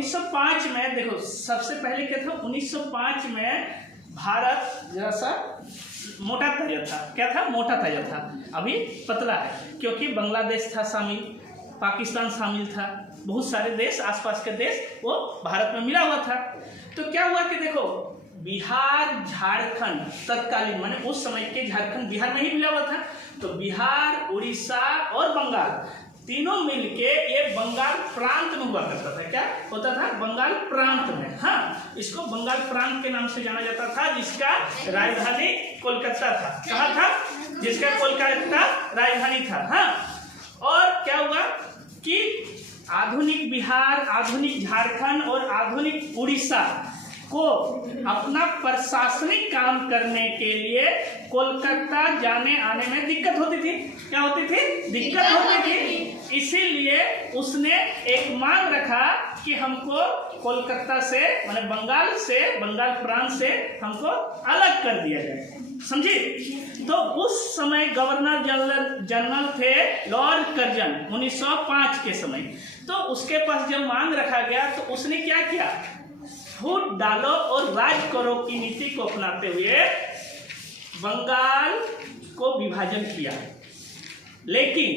1905 में देखो, सबसे पहले क्या था, 1905 में भारत जरा सा मोटा ताजा था। क्या था? मोटा ताजा था। अभी पतला है, क्योंकि बांग्लादेश था शामिल, पाकिस्तान शामिल था, बहुत सारे देश, आसपास के देश वो भारत में मिला हुआ था। तो क्या हुआ कि देखो, बिहार, झारखंड तत्कालीन, माने उस समय के झारखंड बिहार में ही मिला हुआ था, तो बिहार, उड़ीसा और बंगाल तीनों मिलके ये बंगाल प्रांत में हुआ करता था। क्या होता था? बंगाल प्रांत में। हाँ, इसको बंगाल प्रांत के नाम से जाना जाता था, जिसका राजधानी कोलकाता था। कहाँ था? जिसका कोलकाता राजधानी था। हाँ, और क्या हुआ कि आधुनिक बिहार, आधुनिक झारखंड और आधुनिक उड़ीसा को अपना प्रशासनिक काम करने के लिए कोलकाता जाने आने में दिक्कत होती थी। क्या होती थी? दिक्कत होती थी। इसीलिए उसने एक मांग रखा कि हमको कोलकाता से, माने बंगाल से, बंगाल प्रांत से हमको अलग कर दिया जाए। समझे? तो उस समय गवर्नर जनरल थे लॉर्ड कर्जन, 1905 के समय। तो उसके पास जब मांग रखा गया तो उसने क्या किया? फूट डालो और राज करो की नीति को अपनाते हुए बंगाल को विभाजन किया। लेकिन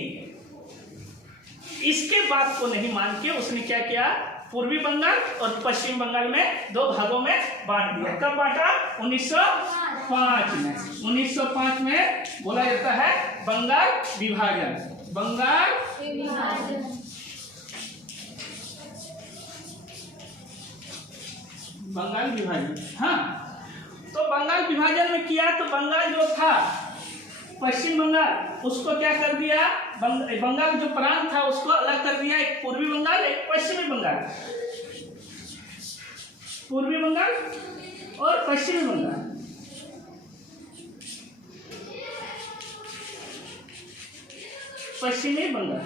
इसके बात को नहीं मान के उसने क्या किया? पूर्वी बंगाल और पश्चिम बंगाल में दो भागों में बांट दिया। कब बांटा? 1905 में। 1905 में बोला जाता है बंगाल विभाजन। बंगाल विभाजन, बंगाल विभाजन। हाँ, तो बंगाल विभाजन में किया तो बंगाल जो था, पश्चिम बंगाल, उसको क्या कर दिया? बंगाल जो प्रांत था उसको अलग कर दिया, एक पूर्वी बंगाल, एक पश्चिमी बंगाल। पूर्वी बंगाल और पश्चिमी बंगाल। पश्चिमी बंगाल।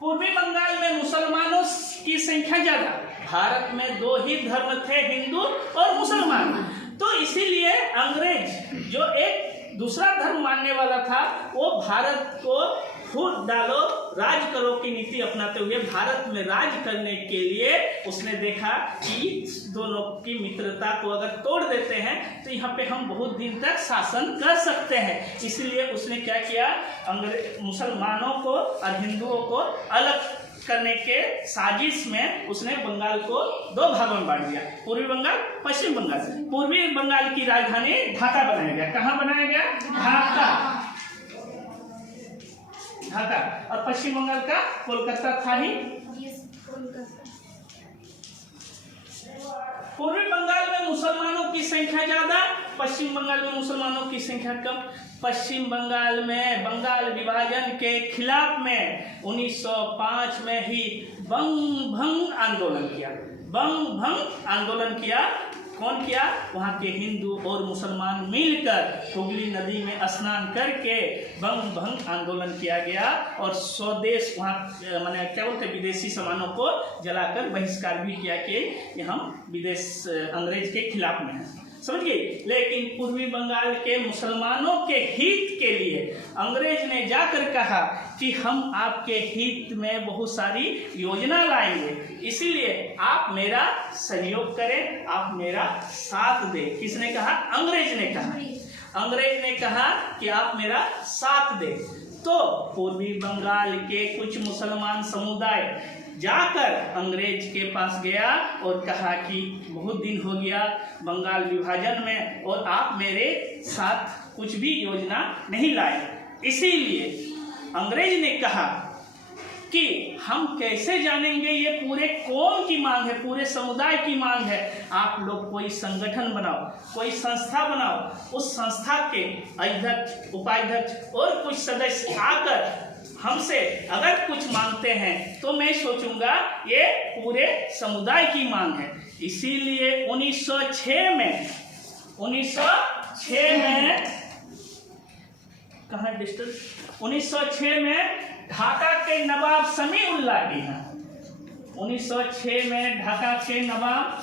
पूर्वी बंगाल में मुसलमानों की संख्या ज्यादा। भारत में दो ही धर्म थे, हिंदू और मुसलमान। तो इसीलिए अंग्रेज जो एक दूसरा धर्म मानने वाला था, वो भारत को फूट डालो राज करो की नीति अपनाते हुए भारत में राज करने के लिए उसने देखा कि दोनों की मित्रता को अगर तोड़ देते हैं तो यहाँ पे हम बहुत दिन तक शासन कर सकते हैं। इसलिए उसने क्या किया? मुसलमानों को और हिंदुओं को अलग करने के साजिश में उसने बंगाल को दो भागों में बांट दिया, पूर्वी बंगाल, पश्चिम बंगाल। पूर्वी बंगाल की राजधानी ढाका बनाया गया। कहाँ बनाया गया? ढाका। ढाका। और पश्चिम बंगाल का कोलकाता था ही। पूर्वी बंगाल में मुसलमानों की संख्या ज्यादा, पश्चिम बंगाल में मुसलमानों की संख्या कम। पश्चिम बंगाल में बंगाल विभाजन के खिलाफ में 1905 में ही बंग भंग आंदोलन किया। बंग भंग आंदोलन किया। कौन किया? वहाँ के हिंदू और मुसलमान मिलकर हुगली नदी में स्नान करके बंग भंग आंदोलन किया गया और स्वदेश, वहाँ माने क्या बोलते, विदेशी सामानों को जलाकर बहिष्कार भी किया कि हम विदेश अंग्रेज के खिलाफ में हैं। समझ गए? लेकिन पूर्वी बंगाल के मुसलमानों के हित के लिए अंग्रेज ने जाकर कहा कि हम आपके हित में बहुत सारी योजना लाएंगे, इसीलिए आप मेरा सहयोग करें, आप मेरा साथ दें। किसने कहा? अंग्रेज ने कहा। अंग्रेज ने कहा कि आप मेरा साथ दें। तो पूर्वी बंगाल के कुछ मुसलमान समुदाय जाकर अंग्रेज के पास गया और कहा कि बहुत दिन हो गया बंगाल विभाजन में और आप मेरे साथ कुछ भी योजना नहीं लाए। इसीलिए अंग्रेज ने कहा कि हम कैसे जानेंगे, ये पूरे कौम की मांग है, पूरे समुदाय की मांग है, आप लोग कोई संगठन बनाओ, कोई संस्था बनाओ, उस संस्था के अध्यक्ष, उपाध्यक्ष और कुछ सदस्य आकर हमसे अगर कुछ मांगते हैं तो मैं सोचूंगा ये पूरे समुदाय की मांग है। इसीलिए 1906 में कहाँ डिस्टेंस 1906 में ढाका के नवाब समी उल्लाह के यहाँ 1906 में ढाका के नवाब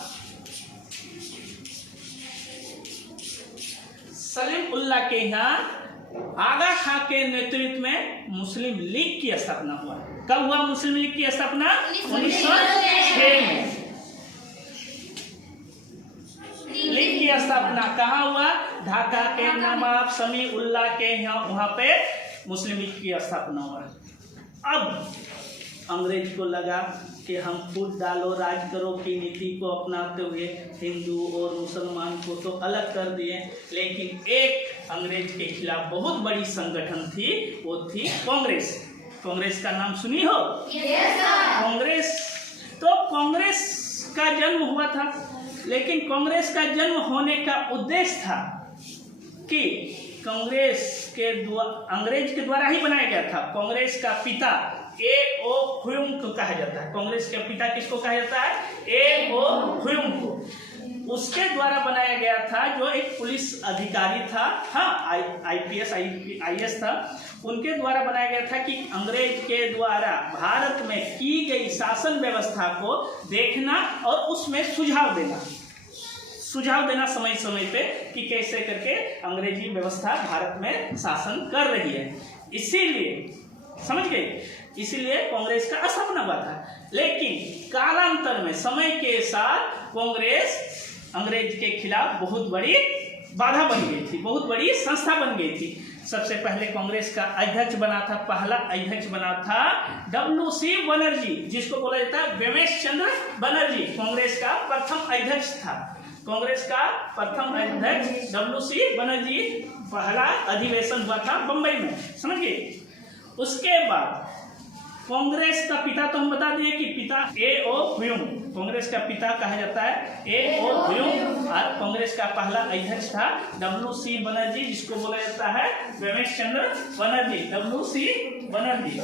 सलीम उल्लाह के यहाँ आगा खां के नेतृत्व में मुस्लिम लीग की स्थापना हुआ। कब हुआ मुस्लिम लीग की स्थापना? 1906 में। लीग की स्थापना कहाँ हुआ? ढाका के नवाब समी उल्लाह के यहाँ, वहां पे मुस्लिम लीग की स्थापना हुआ। अब अंग्रेज को लगा कि हम फूट डालो राज करो की नीति को अपनाते हुए हिंदू और मुसलमान को तो अलग कर दिए, लेकिन एक अंग्रेज के खिलाफ बहुत बड़ी संगठन थी, वो थी कांग्रेस। कांग्रेस का नाम सुनी हो? कांग्रेस। तो कांग्रेस का जन्म हुआ था, लेकिन कांग्रेस का जन्म होने का उद्देश्य था कि कांग्रेस के अंग्रेज के द्वारा ही बनाया गया था। कांग्रेस का पिता A.O. ह्यूम को कहा जाता है। कांग्रेस के पिता किसको कहा जाता है? A.O. ह्यूम को। उसके द्वारा बनाया गया था, जो एक पुलिस अधिकारी था, हाँ IPS IAS था, उनके द्वारा बनाया गया था कि अंग्रेज के द्वारा भारत में की गई शासन व्यवस्था को देखना और उसमें सुझाव देना समय समय पे कि कैसे करके अंग्रेजी व्यवस्था भारत में शासन कर रही है। इसीलिए समझ गए, इसीलिए कांग्रेस का स्थापना हुआ था। लेकिन कालांतर में समय के साथ कांग्रेस अंग्रेज के खिलाफ बहुत बड़ी बाधा बन गई थी, बहुत बड़ी संस्था बन गई थी। सबसे पहले कांग्रेस का अध्यक्ष बना था, पहला अध्यक्ष बना था WC बनर्जी, जिसको बोला जाता है व्योमेश चंद्र बनर्जी। कांग्रेस का प्रथम अध्यक्ष था। कांग्रेस का प्रथम अध्यक्ष WC बनर्जी। पहला अधिवेशन हुआ था बंबई में, समझ गए। उसके बाद कांग्रेस का पिता तो हम बता दिए कि पिता A.O. ह्यूम, कांग्रेस का पिता कहा जाता है A.O. ह्यूम। और कांग्रेस का पहला अध्यक्ष था WC बनर्जी, जिसको बोला जाता है व्योमेश चंद्र बनर्जी। WC बनर्जी,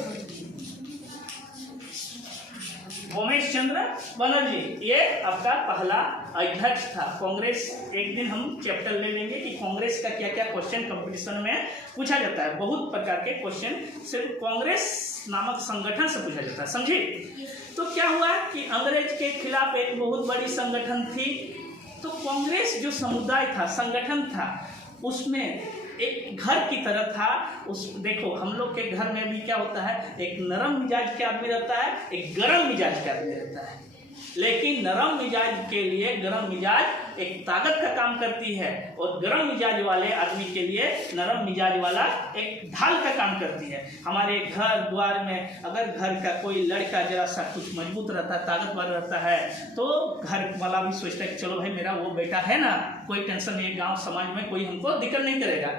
व्योमेश चंद्र बनर्जी, ये आपका पहला अध्यक्ष था कांग्रेस। एक दिन हम चैप्टर ले लेंगे कि कांग्रेस का क्या क्या क्वेश्चन कंपटीशन में पूछा जाता है। बहुत प्रकार के क्वेश्चन सिर्फ कांग्रेस नामक संगठन से पूछा जाता है, समझे। तो क्या हुआ कि अंग्रेज के खिलाफ एक बहुत बड़ी संगठन थी। तो कांग्रेस जो समुदाय था, संगठन था, उसमें एक घर की तरह था। उस देखो हम लोग के घर में भी क्या होता है, एक नरम मिजाज का आदमी रहता है, एक गर्म मिजाज का आदमी रहता है। लेकिन नरम मिजाज के लिए गर्म मिजाज एक ताकत का काम करती है, और गर्म मिजाज वाले आदमी के लिए नरम मिजाज वाला एक ढाल का काम करती है। हमारे घर द्वार में अगर घर का कोई लड़का जरा सा कुछ मजबूत रहता है, ताकतवर रहता है, तो घर वाला भी सोचता है कि चलो भाई मेरा वो बेटा है ना, कोई टेंशन नहीं, गांव समाज में कोई हमको दिक्कत नहीं करेगा,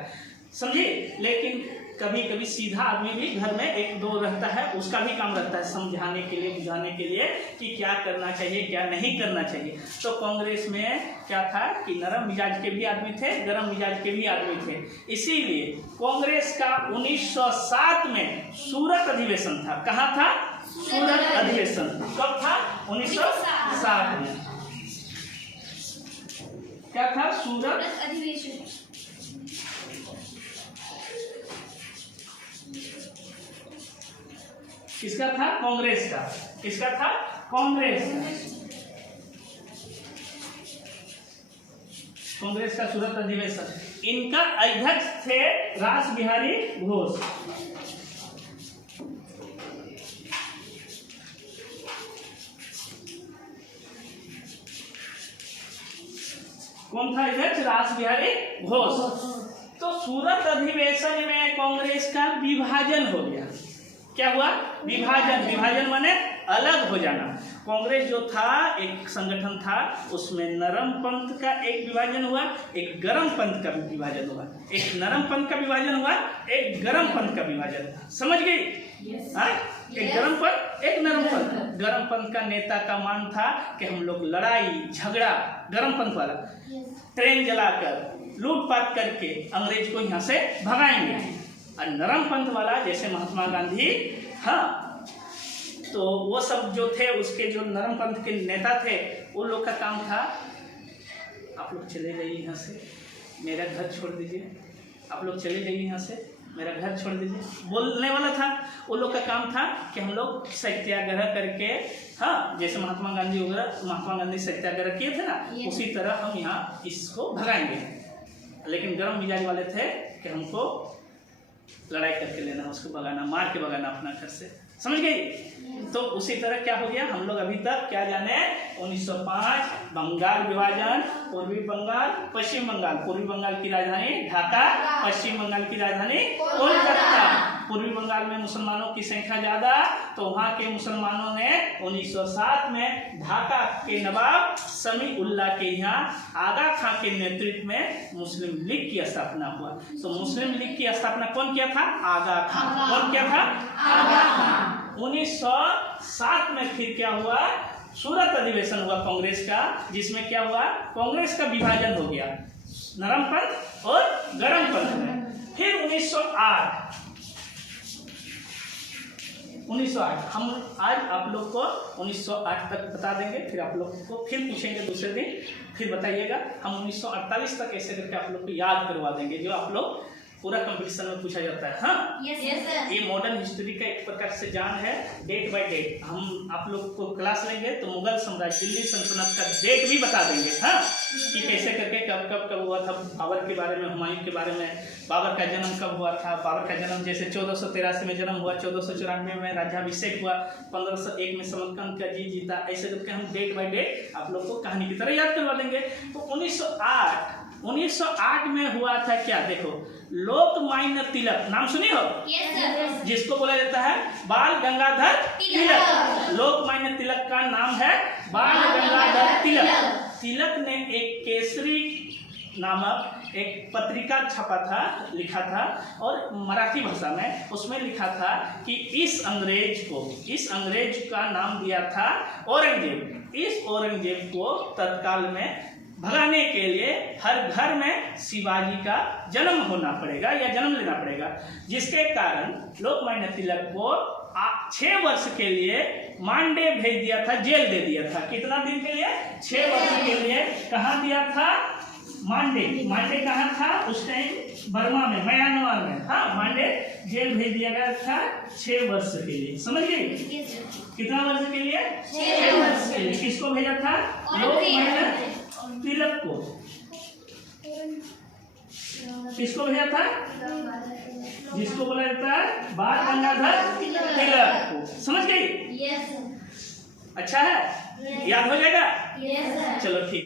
समझे। लेकिन कभी कभी सीधा आदमी भी घर में एक दो रहता है, उसका भी काम रहता है समझाने के लिए, बुझाने के लिए कि क्या करना चाहिए क्या नहीं करना चाहिए। तो कांग्रेस में क्या था कि नरम मिजाज के भी आदमी थे, गर्म मिजाज के भी आदमी थे। इसीलिए कांग्रेस का 1907 में सूरत अधिवेशन था। कहाँ था? सूरत अधिवेशन। कब था? 1907 में। क्या था? सूरत अधिवेशन। किसका था? कांग्रेस का। किसका था? कांग्रेस का। कांग्रेस का सूरत अधिवेशन। इनका अध्यक्ष थे रास बिहारी घोष। कौन था अध्यक्ष? रास बिहारी घोष। तो सूरत अधिवेशन में कांग्रेस का विभाजन हो गया। क्या हुआ? विभाजन। विभाजन माने अलग हो जाना। कांग्रेस जो था एक संगठन था, उसमें नरम पंथ का एक विभाजन हुआ, एक गर्म पंथ का विभाजन हुआ। एक नरम पंथ का विभाजन हुआ, एक गर्म पंथ का विभाजन। समझ गई? एक गर्म पंथ, एक नरम पंथ। गर्म पंथ का नेता का मान था कि हम लोग लड़ाई झगड़ा, गर्म पंथ वाला ट्रेन जलाकर लूटपाट करके अंग्रेज को यहाँ से भगाएंगे। और नरम पंथ वाला जैसे महात्मा गांधी, हाँ, तो वो सब जो थे उसके जो नरम पंथ के नेता थे, उन लोग का काम था आप लोग चले जाइए यहाँ से, मेरा घर छोड़ दीजिए, आप लोग चले जाइए यहाँ से, मेरा घर छोड़ दीजिए, बोलने वाला था। उन लोग का काम था कि हम लोग सत्याग्रह करके, हाँ, जैसे महात्मा गांधी वगैरह, महात्मा गांधी सत्याग्रह किए थे ना, उसी तरह हम यहाँ इसको भगाएंगे। लेकिन गर्म मिजाज वाले थे कि हमको लड़ाई करके लेना, उसको भगाना, मार के भगाना अपना घर से, समझ गई। तो उसी तरह क्या हो गया, हम लोग अभी तक क्या जाने, 1905 बंगाल विभाजन, पूर्वी बंगाल, पश्चिम बंगाल, पूर्वी बंगाल की राजधानी ढाका, पश्चिम बंगाल की राजधानी कोलकाता। पूर्वी बंगाल में मुसलमानों की संख्या ज्यादा, तो वहां के मुसलमानों ने 1907 में ढाका के नवाब समी उल्लाह के यहाँ आगा खां के नेतृत्व में मुस्लिम लीग की स्थापना हुआ। तो मुस्लिम लीग की स्थापना कौन किया था, आगा खां। कौन किया था, आगा खां। 1907 में फिर क्या हुआ, सूरत अधिवेशन हुआ कांग्रेस का, जिसमें क्या हुआ, कांग्रेस का विभाजन हो गया नरम पंथ और गरम पंथ में। फिर 1908 हम आज आप लोग को 1908 तक बता देंगे, फिर आप लोग को फिर पूछेंगे दूसरे दिन, फिर बताइएगा। हम 1948 तक ऐसे करके आप लोग को याद करवा देंगे, जो आप लोग पूरा कंपटीशन में पूछा जाता है। हाँ, यस सर। ये मॉडर्न हिस्ट्री का एक प्रकार से जान है, डेट बाय डेट। हम आप लोग को क्लास लेंगे तो मुगल साम्राज्य, दिल्ली सल्तनत का डेट भी बता देंगे। हाँ, कि कैसे करके कब कब कब हुआ था, बाबर के बारे में, हुमायूं के बारे में, बाबर का जन्म कब हुआ था। बाबर का जन्म जैसे 1483 में जन्म हुआ, 1494 में राज्याभिषेक हुआ, 1501 में समरकंद का जीत जीता। ऐसे करके हम डेट बाय डेट आप लोग को कहानी की तरह याद करवा देंगे। तो 1908 में हुआ था क्या, देखो, लोकमान्य तिलक, नाम सुनी हो, यस सर। जिसको बोला जाता है बाल गंगाधर तिलक। लोकमान्य तिलक का नाम है बाल गंगाधर तिलक। तिलक ने एक केसरी नामक एक पत्रिका छपा था, लिखा था, और मराठी भाषा में उसमें लिखा था कि इस अंग्रेज का नाम दिया था औरंगजेब। इस औरंगजेब को तत्काल में भगाने के लिए हर घर में शिवाजी का जन्म होना पड़ेगा या जन्म लेना पड़ेगा, जिसके कारण लोकमान्य तिलक को 6 वर्ष के लिए मांडे भेज दिया था, जेल दे दिया था। कितना दिन के लिए, 6 वर्ष के लिए। कहाँ दिया था, मांडे। मांडे कहाँ था उस टाइम, बर्मा में, म्यांमार में। हाँ, मांडे जेल भेज दिया गया था 6 वर्ष के लिए, समझ गई। कितना वर्ष के लिए, 6 वर्ष के लिए। किसको भेजा था, लोकमान्य तिलक को। किसको भेजा था, जिसको बोला जाता है बाल गंगाधर तिलक को, समझ गई। यस। अच्छा है, याद हो जाएगा। Yes sir. चलो ठीक।